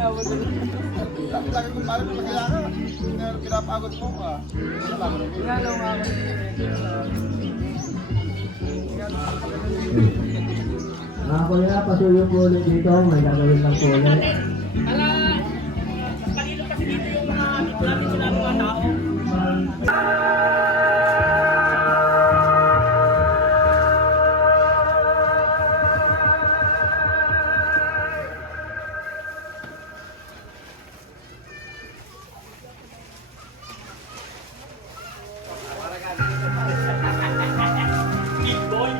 Lagi kong parang kailangan. Pinapagod mo ka. Inalaw nga ako. Mga kuya, pasuyo po ulit dito. May gagawin lang po ulit. Para palilo kasi dito yung mga namin sila mga tao. Big boy.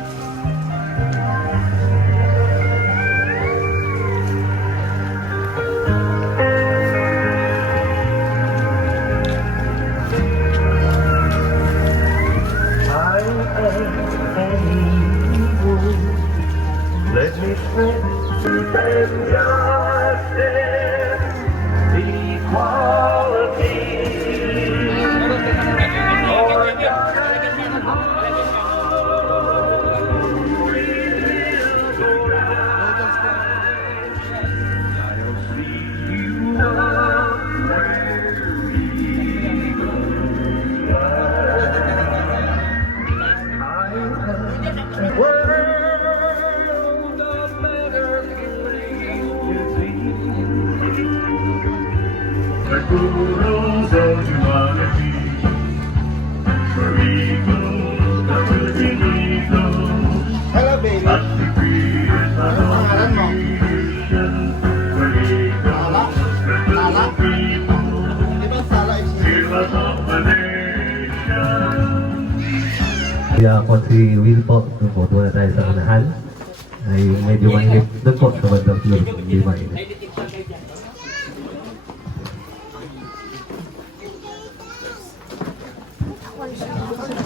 Let me spread justice, equality. The rules of humanity, for eagles, the pretty eagles, Hello, baby. as the breeze of Pangalan mo? creation, for eagles, the little people, Di ba sala is heroes of the nation. Kaya ako si Will po, doon po na tayo sa unahan. Ay medyo mainit doon po sa bandang floor, hindi mainit.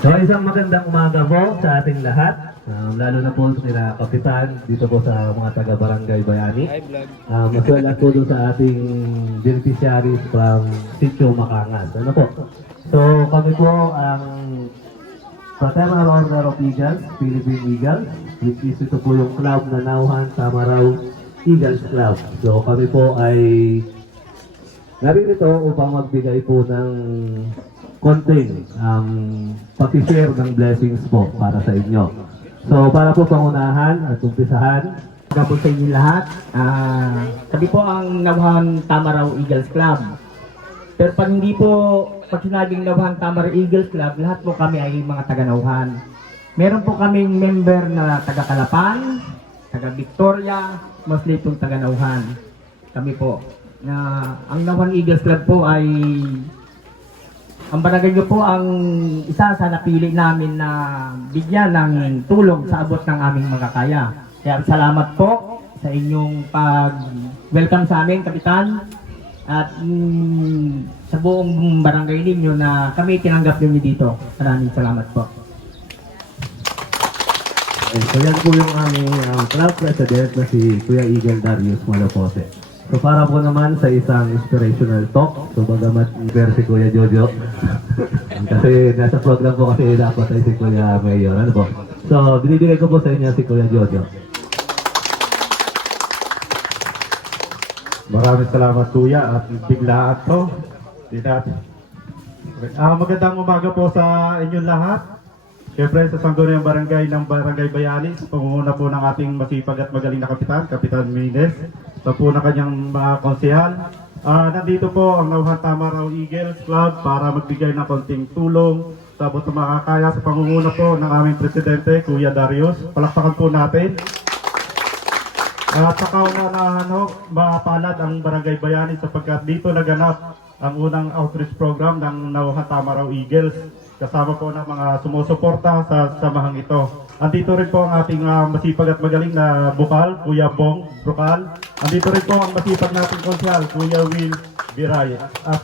So isang magandang umaga po sa ating lahat, lalo na po sila Kapitan dito po sa mga taga-Barangay Bayani. As well as po doon sa ating beneficiaries from Sitio Makangas. Ano po? So kami po ang Fraternal Order of Eagles, Philippine Eagles, which is ito po yung club na nauhan sa Maraw Eagles Club. So kami po ay narito upang magbigay po ng konting pag-share ng blessings po para sa inyo. So para po pangunahan at umpisahan, Gabon sa inyo lahat. Kami po ang Nauhan Tamaraw Eagles Club. Pero pag hindi po, pag sinabing Nauhan Tamaraw Eagles Club, lahat po kami ay mga taga-Nauhan. Meron po kaming member na taga-Kalapan, taga-Victoria, mostly itong taga-Nauhan. Kami po. Ang Nauhan Eagles Club po ay ang barangay nyo po ang isa sa napili namin na bigyan ng tulong sa abot ng aming makakaya. Kaya salamat po sa inyong pag-welcome sa amin, Kapitan. At sa buong barangay ninyo na kami tinanggap ninyo dito. Maraming salamat po. so yan po yung aming club president na si Kuya Eagle Darius Malopote. So para po naman sa isang inspirational talk, so bagamat si Kuya Jojo, kasi nasa program po kasi dapat ay si Kuya Mayor, ano po? So binibigay ko po sa inyo si Kuya Jojo. Maraming salamat Kuya at biglaan to. Magandang umaga po sa inyong lahat. Siyempre sa Sangguniang Barangay ng Barangay Bayani, sa pangunguna po ng ating masipag at magaling na kapitan, Kapitan Mines, sa po na kanyang mga konsehal. Nandito po ang Nauhan Tamaraw Eagles Club para magbigay ng konting tulong sa abot ng makakaya sa pangunguna po ng aming presidente, Kuya Darius. Palakpakan po natin. At sa kauna na mapalad ang Barangay Bayani sapagkat dito naganap ang unang outreach program ng Nauhan Tamaraw Eagles. Kasama po ng mga sumusuporta sa samahang ito. Andito rin po ang ating masipag at magaling na bukal, Kuya Bong Brukal. Andito rin po ang masipag nating konsehal, Kuya Will Biray. At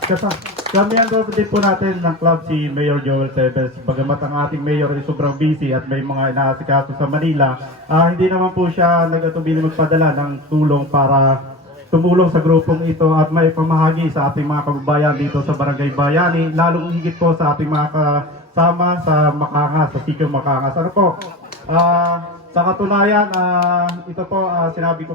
kami ang din po natin ng club si Mayor Joel Tevez. Bagamat ang ating mayor ay sobrang busy at may mga inaasikaso sa Manila, hindi naman po siya nag-atubili magpadala ng tulong para tumulong sa grupong ito at may pamahagi sa ating mga kababayan dito sa Barangay Bayani, lalong higit po sa ating mga kasama sa Makangas, sa Sitio Makangas. Ano po? Sa katunayan, ito po sinabi ko